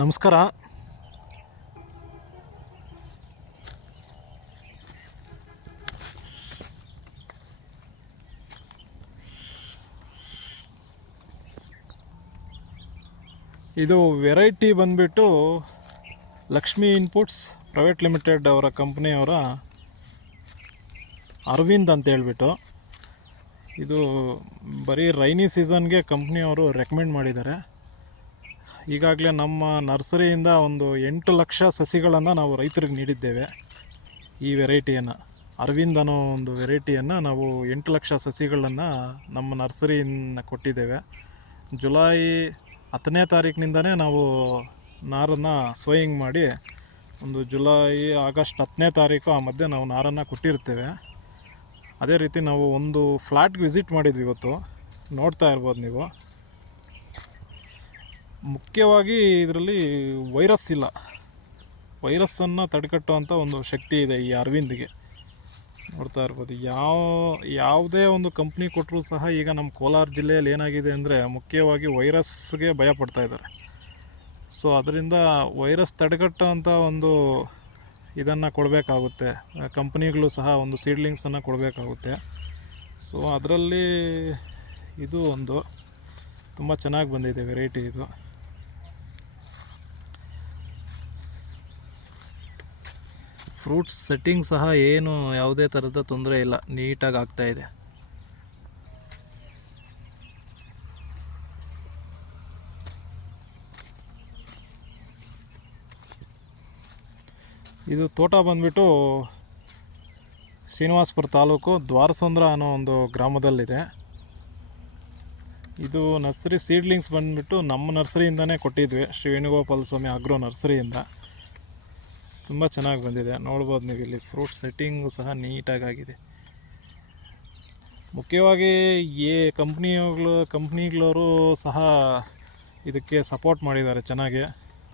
ನಮಸ್ಕಾರ. ಇದು ವೆರೈಟಿ ಬಂದುಬಿಟ್ಟು ಲಕ್ಷ್ಮಿ ಇನ್ಪುಟ್ಸ್ ಪ್ರೈವೇಟ್ ಲಿಮಿಟೆಡ್ ಅವರ ಕಂಪ್ನಿಯವರ ಅರವಿಂದ್ ಅಂತ ಹೇಳ್ಬಿಟ್ಟು, ಇದು ಬರೀ ರೈನಿ ಸೀಸನ್ಗೆ ಕಂಪ್ನಿಯವರು ರೆಕಮೆಂಡ್ ಮಾಡಿದ್ದಾರೆ. ಈಗಾಗಲೇ ನಮ್ಮ ನರ್ಸರಿಯಿಂದ ಒಂದು 8 ಲಕ್ಷ ಸಸಿಗಳನ್ನು ನಾವು ರೈತರಿಗೆ ನೀಡಿದ್ದೇವೆ. ಈ ವೆರೈಟಿಯನ್ನು, ಅರವಿಂದ್ ಅನ್ನೋ ಒಂದು ವೆರೈಟಿಯನ್ನು ನಾವು 8 ಲಕ್ಷ ಸಸಿಗಳನ್ನು ನಮ್ಮ ನರ್ಸರಿಯಿಂದ ಕೊಟ್ಟಿದ್ದೇವೆ. ಜುಲೈ 10ನೇ ತಾರೀಕಿನಿಂದನೇ ನಾವು ನಾರನ್ನು ಸೋಯಿಂಗ್ ಮಾಡಿ ಒಂದು ಆಗಸ್ಟ್ 10ನೇ ತಾರೀಕು ಆ ಮಧ್ಯೆ ನಾವು ನಾರನ್ನು ಕೊಟ್ಟಿರ್ತೇವೆ. ಅದೇ ರೀತಿ ನಾವು ಒಂದು ಫ್ಲ್ಯಾಟ್ಗೆ ವಿಸಿಟ್ ಮಾಡಿದ್ವಿ ಇವತ್ತು, ನೋಡ್ತಾ ಇರ್ಬೋದು ನೀವು. ಮುಖ್ಯವಾಗಿ ಇದರಲ್ಲಿ ವೈರಸ್ ಇಲ್ಲ, ವೈರಸ್ಸನ್ನು ತಡೆಗಟ್ಟುವಂಥ ಒಂದು ಶಕ್ತಿ ಇದೆ ಈ ಅರವಿಂದ್ಗೆ. ನೋಡ್ತಾ ಇರ್ಬೋದು, ಯಾವುದೇ ಒಂದು ಕಂಪ್ನಿ ಕೊಟ್ಟರೂ ಸಹ ಈಗ ನಮ್ಮ ಕೋಲಾರ ಜಿಲ್ಲೆಯಲ್ಲಿ ಏನಾಗಿದೆ ಅಂದರೆ ಮುಖ್ಯವಾಗಿ ವೈರಸ್ಗೆ ಭಯ ಪಡ್ತಾ ಇದ್ದಾರೆ. ಸೊ ಅದರಿಂದ ವೈರಸ್ ತಡೆಗಟ್ಟುವಂಥ ಒಂದು ಇದನ್ನು ಕೊಡಬೇಕಾಗುತ್ತೆ, ಕಂಪ್ನಿಗಳು ಸಹ ಒಂದು ಸೀಡ್ಲಿಂಗ್ಸನ್ನು ಕೊಡಬೇಕಾಗುತ್ತೆ. ಸೊ ಅದರಲ್ಲಿ ಇದು ಒಂದು ತುಂಬ ಚೆನ್ನಾಗಿ ಬಂದಿದೆ ವೆರೈಟಿ. ಇದು ಫ್ರೂಟ್ಸ್ ಸೆಟ್ಟಿಂಗ್ ಸಹ ಏನು ಯಾವುದೇ ಥರದ ತೊಂದರೆ ಇಲ್ಲ, ನೀಟಾಗಿ ಆಗ್ತಾಯಿದೆ. ಇದು ತೋಟ ಬಂದುಬಿಟ್ಟು ಶ್ರೀನಿವಾಸಪುರ ತಾಲೂಕು ದ್ವಾರಸಂದ್ರ ಅನ್ನೋ ಒಂದು ಗ್ರಾಮದಲ್ಲಿದೆ. ಇದು ನರ್ಸರಿ ಸೀಡ್ಲಿಂಗ್ಸ್ ಬಂದುಬಿಟ್ಟು ನಮ್ಮ ನರ್ಸರಿಯಿಂದನೇ ಕೊಟ್ಟಿದ್ವಿ, ಶ್ರೀ ವೇಣುಗೋಪಾಲ ಸ್ವಾಮಿ ಆಗ್ರೋ ನರ್ಸರಿಯಿಂದ. ತುಂಬ ಚೆನ್ನಾಗಿ ಬಂದಿದೆ, ನೋಡ್ಬೋದು ನೀವು. ಇಲ್ಲಿ ಫ್ರೂಟ್ ಸೆಟ್ಟಿಂಗು ಸಹ ನೀಟಾಗಿದೆ. ಮುಖ್ಯವಾಗಿ ಈ ಕಂಪ್ನಿಗಳವರು ಸಹ ಇದಕ್ಕೆ ಸಪೋರ್ಟ್ ಮಾಡಿದ್ದಾರೆ ಚೆನ್ನಾಗಿ.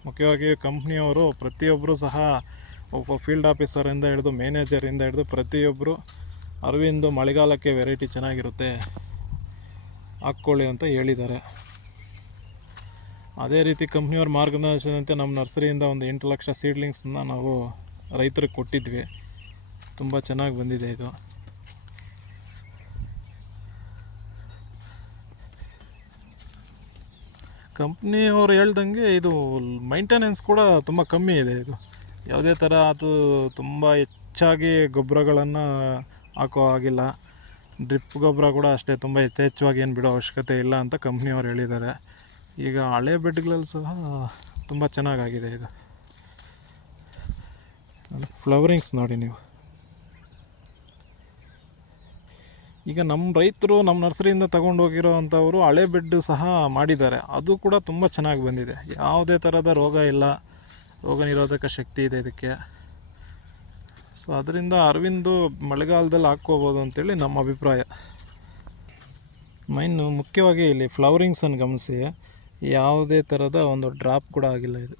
ಮುಖ್ಯವಾಗಿ ಕಂಪ್ನಿಯವರು ಪ್ರತಿಯೊಬ್ಬರು ಸಹ, ಒಬ್ಬ ಫೀಲ್ಡ್ ಆಫೀಸರಿಂದ ಹಿಡಿದು ಮ್ಯಾನೇಜರಿಂದ ಹಿಡಿದು ಪ್ರತಿಯೊಬ್ಬರು ಅರವಿಂದ್ ಮಳೆಗಾಲಕ್ಕೆ ವೆರೈಟಿ ಚೆನ್ನಾಗಿರುತ್ತೆ ಹಾಕ್ಕೊಳ್ಳಿ ಅಂತ ಹೇಳಿದ್ದಾರೆ. ಅದೇ ರೀತಿ ಕಂಪ್ನಿಯವ್ರ ಮಾರ್ಗದರ್ಶನದಂತೆ ನಮ್ಮ ನರ್ಸರಿಯಿಂದ ಒಂದು 8 ಲಕ್ಷ ಸೀಡ್ಲಿಂಗ್ಸನ್ನ ನಾವು ರೈತರಿಗೆ ಕೊಟ್ಟಿದ್ವಿ. ತುಂಬ ಚೆನ್ನಾಗಿ ಬಂದಿದೆ ಇದು. ಕಂಪ್ನಿಯವರು ಹೇಳ್ದಂಗೆ ಇದು ಮೈಂಟೆನೆನ್ಸ್ ಕೂಡ ತುಂಬ ಕಮ್ಮಿ ಇದೆ. ಇದು ಯಾವುದೇ ಥರ ಅದು ತುಂಬ ಹೆಚ್ಚಾಗಿ ಗೊಬ್ಬರಗಳನ್ನು ಹಾಕೋ ಆಗಿಲ್ಲ. ಡ್ರಿಪ್ ಗೊಬ್ಬರ ಕೂಡ ಅಷ್ಟೇ ತುಂಬ ಯಥೇಚ್ಛವಾಗಿ ಏನು ಬಿಡೋ ಅವಶ್ಯಕತೆ ಇಲ್ಲ ಅಂತ ಕಂಪ್ನಿಯವ್ರು ಹೇಳಿದ್ದಾರೆ. ಈಗ ಹಳೆ ಬೆಡ್ಗಳಲ್ಲಿ ಸಹ ತುಂಬ ಚೆನ್ನಾಗಾಗಿದೆ ಇದು. ಫ್ಲವರಿಂಗ್ಸ್ ನೋಡಿ ನೀವು. ಈಗ ನಮ್ಮ ರೈತರು ನಮ್ಮ ನರ್ಸರಿಯಿಂದ ತೊಗೊಂಡೋಗಿರೋ ಅಂಥವರು ಹಳೆ ಬೆಡ್ ಸಹ ಮಾಡಿದ್ದಾರೆ, ಅದು ಕೂಡ ತುಂಬ ಚೆನ್ನಾಗಿ ಬಂದಿದೆ. ಯಾವುದೇ ಥರದ ರೋಗ ಇಲ್ಲ, ರೋಗ ನಿರೋಧಕ ಶಕ್ತಿ ಇದೆ ಇದಕ್ಕೆ. ಸೊ ಅದರಿಂದ ಅರವಿಂದು ಮಳೆಗಾಲದಲ್ಲಿ ಹಾಕ್ಕೋಬೋದು ಅಂತೇಳಿ ನಮ್ಮ ಅಭಿಪ್ರಾಯ. ಮುಖ್ಯವಾಗಿ ಇಲ್ಲಿ ಫ್ಲವರಿಂಗ್ಸನ್ನು ಗಮನಿಸಿ, ಯಾವುದೇ ಥರದ ಒಂದು ಡ್ರಾಪ್ ಕೂಡ ಆಗಿಲ್ಲ ಇದು.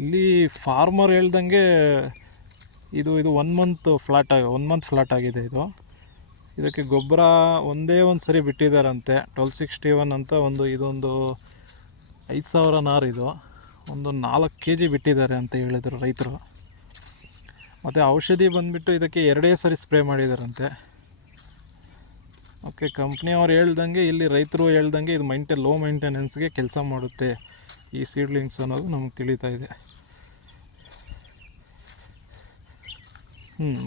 ಇಲ್ಲಿ ಫಾರ್ಮರ್ ಹೇಳ್ದಂಗೆ ಇದು 1 ಮಂತ್ ಫ್ಲಾಟ್ ಆಗಿದೆ ಇದು. ಇದಕ್ಕೆ ಗೊಬ್ಬರ ಒಂದೇ ಒಂದು ಸರಿ ಬಿಟ್ಟಿದ್ದಾರಂತೆ, 1261 ಅಂತ ಇದೊಂದು 5000 ನಾರು. ಇದು ಒಂದು 4 kg ಬಿಟ್ಟಿದ್ದಾರೆ ಅಂತ ಹೇಳಿದರು ರೈತರು. ಮತ್ತು ಔಷಧಿ ಬಂದುಬಿಟ್ಟು ಇದಕ್ಕೆ 2 ಸರಿ ಸ್ಪ್ರೇ ಮಾಡಿದಾರಂತೆ. ಓಕೆ, ಕಂಪ್ನಿಯವ್ರು ಹೇಳ್ದಂಗೆ, ಇಲ್ಲಿ ರೈತರು ಹೇಳ್ದಂಗೆ ಇದು ಲೋ ಮೈಂಟೆನೆನ್ಸ್ಗೆ ಕೆಲಸ ಮಾಡುತ್ತೆ ಈ ಸೀಡ್ಲಿಂಗ್ಸ್ ಅನ್ನೋದು ನಮ್ಗೆ ತಿಳಿತಾ ಇದೆ.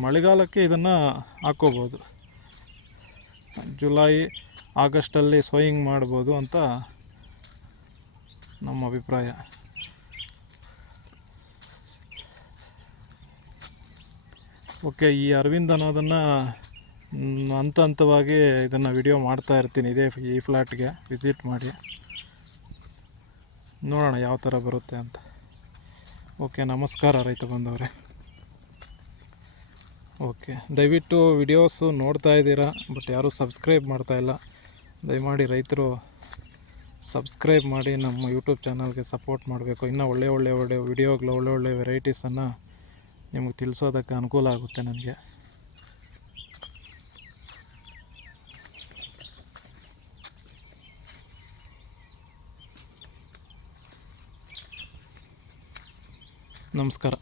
ಮಳೆಗಾಲಕ್ಕೆ ಇದನ್ನು ಹಾಕ್ಕೋಬೋದು, ಜುಲೈ ಆಗಸ್ಟಲ್ಲಿ ಸೋಯಿಂಗ್ ಮಾಡ್ಬೋದು ಅಂತ ನಮ್ಮ ಅಭಿಪ್ರಾಯ. ಓಕೆ, ಈ ಅರವಿಂದ್ ಅನ್ನೋದನ್ನು ಹಂತವಾಗಿ ಇದನ್ನು ವಿಡಿಯೋ ಮಾಡ್ತಾ ಇರ್ತೀನಿ. ಈ ಫ್ಲ್ಯಾಟ್ಗೆ ವಿಸಿಟ್ ಮಾಡಿ ನೋಡೋಣ ಯಾವ ಥರ ಬರುತ್ತೆ ಅಂತ. ಓಕೆ, ನಮಸ್ಕಾರ ರೈತ ಬಂದವರೇ. ಓಕೆ, ದಯವಿಟ್ಟು ವಿಡಿಯೋಸು ನೋಡ್ತಾ ಇದ್ದೀರಾ, ಬಟ್ ಯಾರೂ ಸಬ್ಸ್ಕ್ರೈಬ್ ಮಾಡ್ತಾಯಿಲ್ಲ. ದಯಮಾಡಿ ರೈತರು ಸಬ್ಸ್ಕ್ರೈಬ್ ಮಾಡಿ ನಮ್ಮ ಯೂಟ್ಯೂಬ್ ಚಾನಲ್ಗೆ ಸಪೋರ್ಟ್ ಮಾಡಬೇಕು. ಇನ್ನೂ ಒಳ್ಳೆ ವಿಡಿಯೋಗಳು, ಒಳ್ಳೆ ವೆರೈಟೀಸನ್ನು ನಿಮಗೆ ತಿಳಿಸೋದಕ್ಕೆ ಅನುಕೂಲ ಆಗುತ್ತೆ ನನಗೆ. ನಮಸ್ಕಾರ.